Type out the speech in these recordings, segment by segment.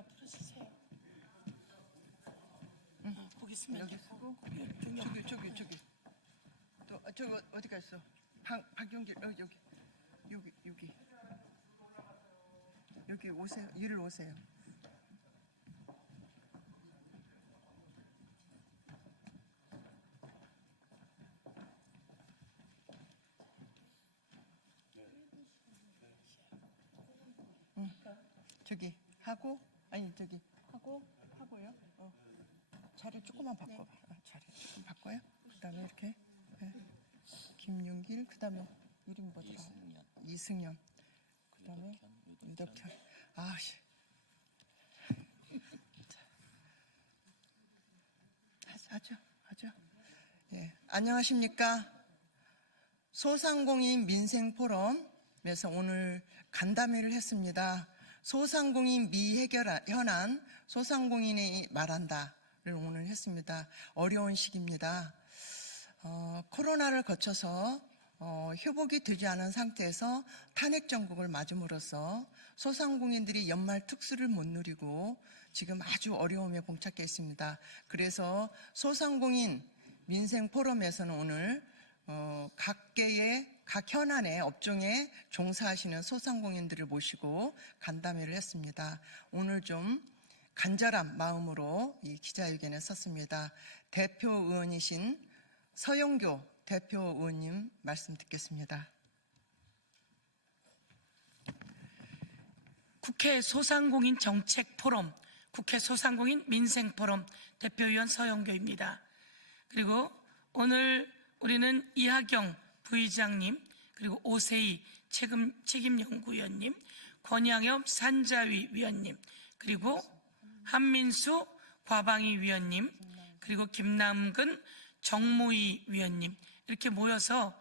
앞으로 쓰세요. 거기 쓰면 여기 되고. 쓰고 거기 저기 또 저기 어디 갔어? 박용길 여기 오세요. 이리로 오세요. 저기 하고 하고요. 자리 조금만 바꿔봐. 자리 조금 바꿔요. 그다음에 이렇게 김윤길, 그다음에 이름 뭐더라? 이승연. 그다음에 유덕현. 아씨. 하죠. 예, 안녕하십니까? 소상공인 민생포럼에서 오늘 간담회를 했습니다. 소상공인 미해결 현안, 소상공인이 말한다를 오늘 했습니다. 어려운 시기입니다. 코로나를 거쳐서 회복이 되지 않은 상태에서 탄핵 정국을 맞음으로써 소상공인들이 연말 특수를 못 누리고 지금 아주 어려움에 봉착해 있습니다. 그래서 소상공인 민생포럼에서는 오늘 각 현안의 업종에 종사하시는 소상공인들을 모시고 간담회를 했습니다. 오늘 좀 간절한 마음으로 이 기자회견에 섰습니다. 대표 의원이신 서영교 대표 의원님 말씀 듣겠습니다. 국회 소상공인 정책포럼, 국회 소상공인 민생포럼 대표위원 서영교입니다. 그리고 오늘 우리는 이하경 부의장님, 그리고 오세희 책임연구위원님, 권양엽 산자위 위원님, 그리고 한민수 과방위 위원님, 그리고 김남근 정무위 위원님 이렇게 모여서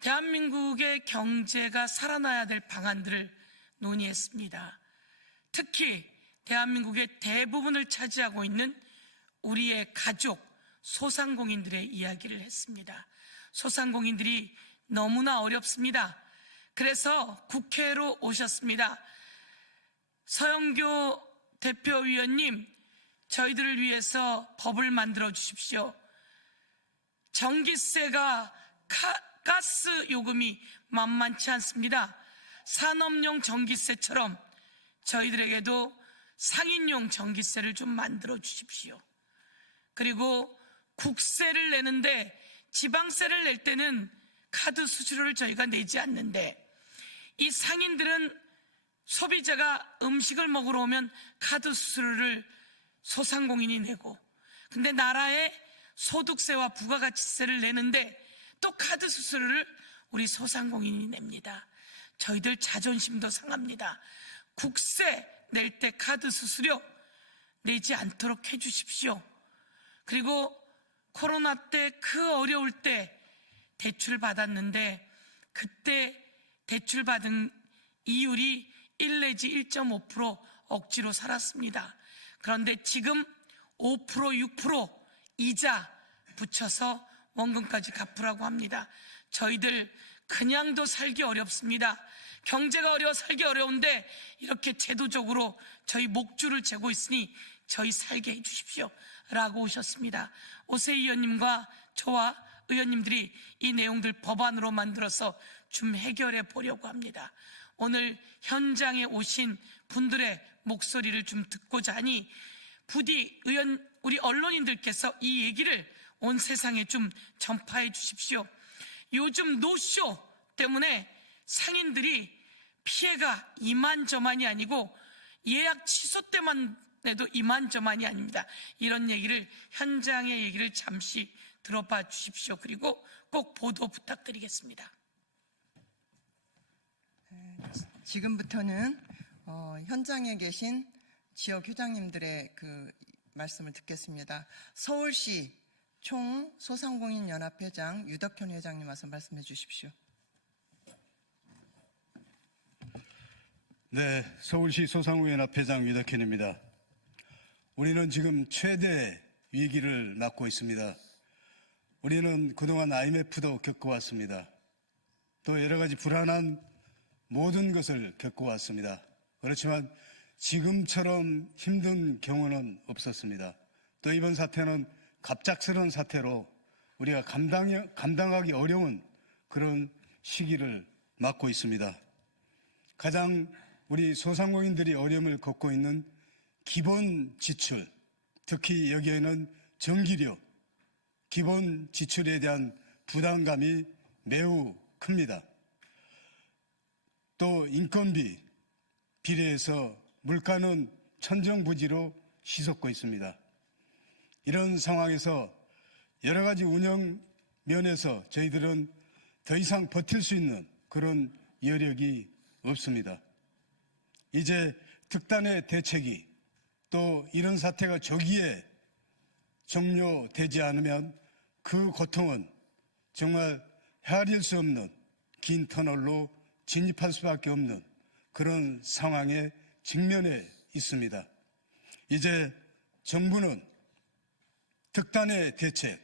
대한민국의 경제가 살아나야 될 방안들을 논의했습니다. 특히 대한민국의 대부분을 차지하고 있는 우리의 가족, 소상공인들의 이야기를 했습니다. 소상공인들이 너무나 어렵습니다. 그래서 국회로 오셨습니다. 서영교 대표위원님, 저희들을 위해서 법을 만들어 주십시오. 전기세가 가스 요금이 만만치 않습니다. 산업용 전기세처럼 저희들에게도 상인용 전기세를 좀 만들어 주십시오. 그리고 국세를 내는데 지방세를 낼 때는 카드 수수료를 저희가 내지 않는데 이 상인들은 소비자가 음식을 먹으러 오면 카드 수수료를 소상공인이 내고, 근데 나라에 소득세와 부가가치세를 내는데 또 카드 수수료를 우리 소상공인이 냅니다. 저희들 자존심도 상합니다. 국세 낼 때 카드 수수료 내지 않도록 해주십시오. 그리고 코로나 때 그 어려울 때 대출 받았는데 그때 대출 받은 이율이 1 내지 1.5% 억지로 살았습니다. 그런데 지금 5%, 6% 이자 붙여서 원금까지 갚으라고 합니다. 저희들 그냥도 살기 어렵습니다. 경제가 어려워 살기 어려운데 이렇게 제도적으로 저희 목줄을 재고 있으니 저희 살게 해주십시오 라고 오셨습니다. 오세희 의원님과 저와 의원님들이 이 내용들 법안으로 만들어서 좀 해결해 보려고 합니다. 오늘 현장에 오신 분들의 목소리를 좀 듣고자 하니 부디 우리 언론인들께서 이 얘기를 온 세상에 좀 전파해 주십시오. 요즘 노쇼 때문에 상인들이 피해가 이만저만이 아니고 예약 취소 때만 해도 이만저만이 아닙니다. 이런 얘기를, 현장의 얘기를 잠시 들어봐 주십시오. 그리고 꼭 보도 부탁드리겠습니다. 지금부터는 현장에 계신 지역 회장님들의 그 말씀을 듣겠습니다. 서울시 총소상공인연합회장 유덕현 회장님 와서 말씀해 주십시오. 네, 서울시 소상공인연합회장 유덕현입니다. 우리는 지금 최대 위기를 맞고 있습니다. 우리는 그동안 IMF도 겪어왔습니다. 또 여러 가지 불안한 모든 것을 겪어왔습니다. 그렇지만 지금처럼 힘든 경우는 없었습니다. 또 이번 사태는 갑작스러운 사태로 우리가 감당하기 어려운 그런 시기를 맞고 있습니다. 가장 우리 소상공인들이 어려움을 겪고 있는 기본 지출, 특히 여기에는 전기료, 기본 지출에 대한 부담감이 매우 큽니다. 또 인건비 비례해서 물가는 천정부지로 치솟고 있습니다. 이런 상황에서 여러 가지 운영 면에서 저희들은 더 이상 버틸 수 있는 그런 여력이 없습니다. 이제 특단의 대책이 또 이런 사태가 조기에 종료되지 않으면 그 고통은 정말 헤아릴 수 없는 긴 터널로 진입할 수밖에 없는 그런 상황에 직면해 있습니다. 이제 정부는 특단의 대책,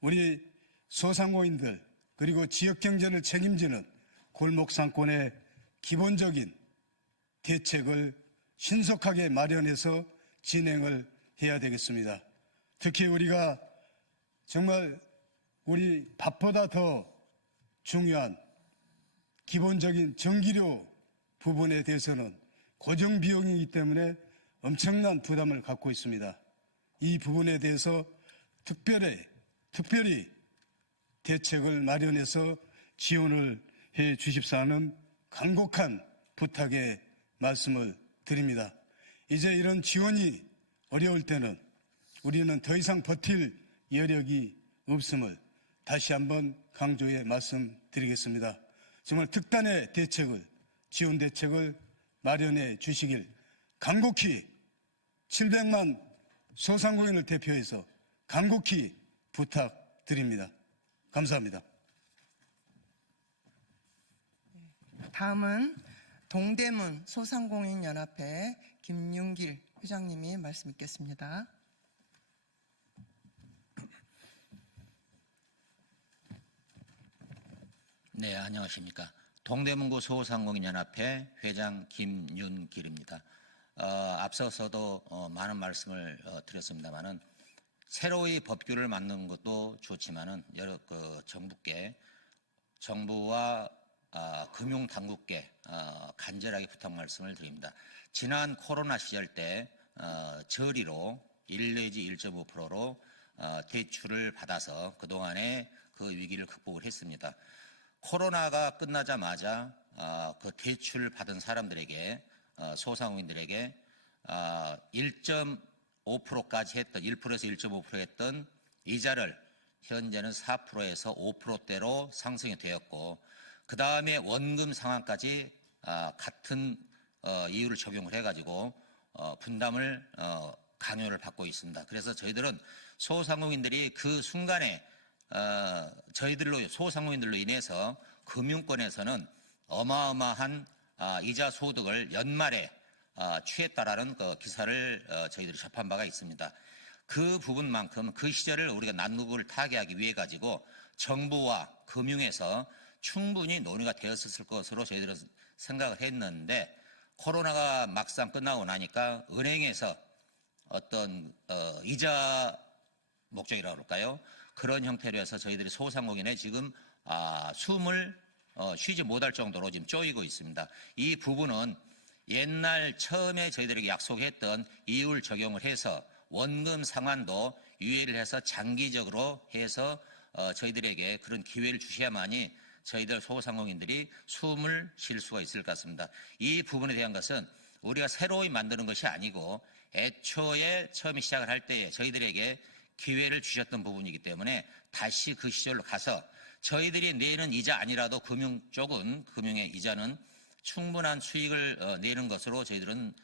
우리 소상공인들 그리고 지역 경제를 책임지는 골목 상권의 기본적인 대책을 신속하게 마련해서 진행을 해야 되겠습니다. 특히 우리가 정말 우리 밥보다 더 중요한 기본적인 전기료 부분에 대해서는 고정 비용이기 때문에 엄청난 부담을 갖고 있습니다. 이 부분에 대해서 특별히 대책을 마련해서 지원을 해 주십사 하는 간곡한 부탁의 말씀을 드립니다. 이제 이런 지원이 어려울 때는 우리는 더 이상 버틸 여력이 없음을 다시 한번 강조해 말씀드리겠습니다. 정말 특단의 대책을, 지원 대책을 마련해 주시길 간곡히 700만 소상공인을 대표해서 간곡히 부탁드립니다. 감사합니다. 다음은 동대문 소상공인연합회 김윤길 회장님이 말씀 있겠습니다. 네, 안녕하십니까. 동대문구 소상공인연합회 회장 김윤길입니다. 앞서서도 많은 말씀을 드렸습니다만은 새로이 법규를 만드는 것도 좋지만은 여러 정부와 금융당국계 간절하게 부탁 말씀을 드립니다. 지난 코로나 시절 때 저리로 1 내지 1.5%로 대출을 받아서 그동안에 그 위기를 극복을 했습니다. 코로나가 끝나자마자 그 대출 받은 사람들에게 소상공인들에게 1.5%까지 했던 1%에서 1.5% 했던 이자를 현재는 4%에서 5%대로 상승이 되었고 그 다음에 원금 상환까지 같은 이유를 적용을 해가지고 분담을 강요를 받고 있습니다. 그래서 저희들은 소상공인들이 그 순간에 소상공인들로 인해서 금융권에서는 어마어마한 이자 소득을 연말에 취했다라는 그 기사를 저희들이 접한 바가 있습니다. 그 부분만큼 그 시절을 우리가 난국을 타개하기 위해 가지고 정부와 금융에서 충분히 논의가 되었을 것으로 저희들은 생각을 했는데 코로나가 막상 끝나고 나니까 은행에서 어떤 이자 목적이라고 할까요? 그런 형태로 해서 저희들이 소상공인에 지금 숨을 쉬지 못할 정도로 지금 쪼이고 있습니다. 이 부분은 옛날 처음에 저희들에게 약속했던 이율 적용을 해서 원금 상환도 유예를 해서 장기적으로 해서 저희들에게 그런 기회를 주셔야만이 저희들 소상공인들이 숨을 쉴 수가 있을 것 같습니다. 이 부분에 대한 것은 우리가 새로이 만드는 것이 아니고 애초에 처음에 시작을 할 때에 저희들에게 기회를 주셨던 부분이기 때문에 다시 그 시절로 가서 저희들이 내는 이자 아니라도 금융의 이자는 충분한 수익을 내는 것으로 저희들은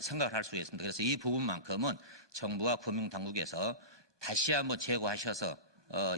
생각을 할 수 있습니다. 그래서 이 부분만큼은 정부와 금융당국에서 다시 한번 재고하셔서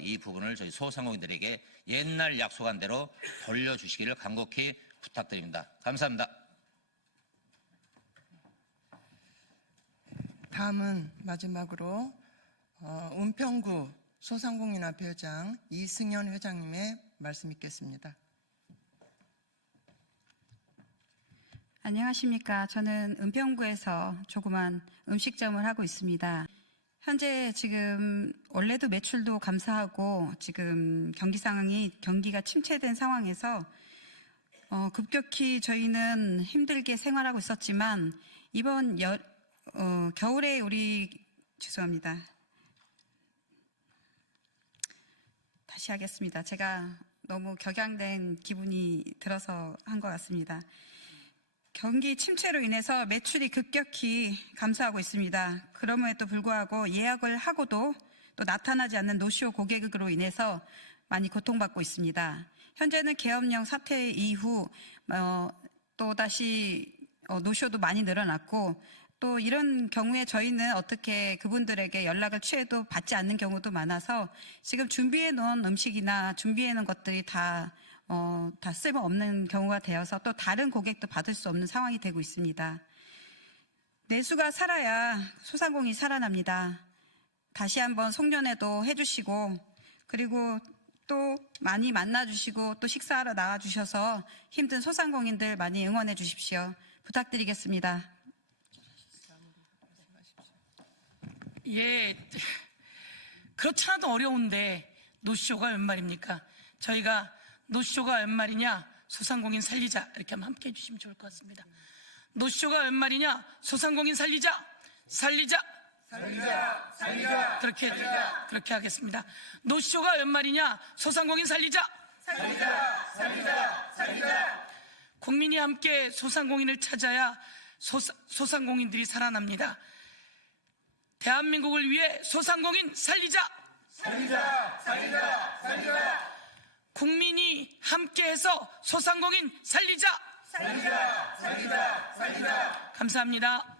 이 부분을 저희 소상공인들에게 옛날 약속한 대로 돌려주시기를 간곡히 부탁드립니다. 감사합니다. 다음은 마지막으로 은평구 소상공인협회 회장 이승현 회장님의 말씀 있겠습니다. 안녕하십니까. 저는 은평구에서 조그만 음식점을 하고 있습니다. 현재 지금 원래도 매출도 감사하고 지금 경기 상황이 경기가 침체된 상황에서 급격히 저희는 힘들게 생활하고 있었지만 이번 겨울에 죄송합니다. 다시 하겠습니다. 제가 너무 격양된 기분이 들어서 한 것 같습니다. 경기 침체로 인해서 매출이 급격히 감소하고 있습니다. 그럼에도 불구하고 예약을 하고도 또 나타나지 않는 노쇼 고객으로 인해서 많이 고통받고 있습니다. 현재는 계엄령 사태 이후 또다시 노쇼도 많이 늘어났고 또 이런 경우에 저희는 어떻게 그분들에게 연락을 취해도 받지 않는 경우도 많아서 지금 준비해 놓은 음식이나 준비해 놓은 것들이 다 쓸모없는 경우가 되어서 또 다른 고객도 받을 수 없는 상황이 되고 있습니다. 내수가 살아야 소상공인이 살아납니다. 다시 한번 송년회도 해주시고 그리고 또 많이 만나주시고 또 식사하러 나와주셔서 힘든 소상공인들 많이 응원해 주십시오. 부탁드리겠습니다. 예, 그렇지 않아도 어려운데 노쇼가 웬 말입니까? 저희가 노쇼가 웬 말이냐? 소상공인 살리자 이렇게 한번 함께 해주시면 좋을 것 같습니다. 노쇼가 웬 말이냐? 소상공인 살리자, 살리자, 살리자, 살리자. 그렇게 하겠습니다. 노쇼가 웬 말이냐? 소상공인 살리자, 살리자, 살리자, 살리자. 국민이 함께 소상공인을 찾아야 소상공인들이 살아납니다. 대한민국을 위해 소상공인 살리자, 살리자, 살리자, 살리자. 국민이 함께해서 소상공인 살리자, 살리자, 살리자, 살리자. 감사합니다.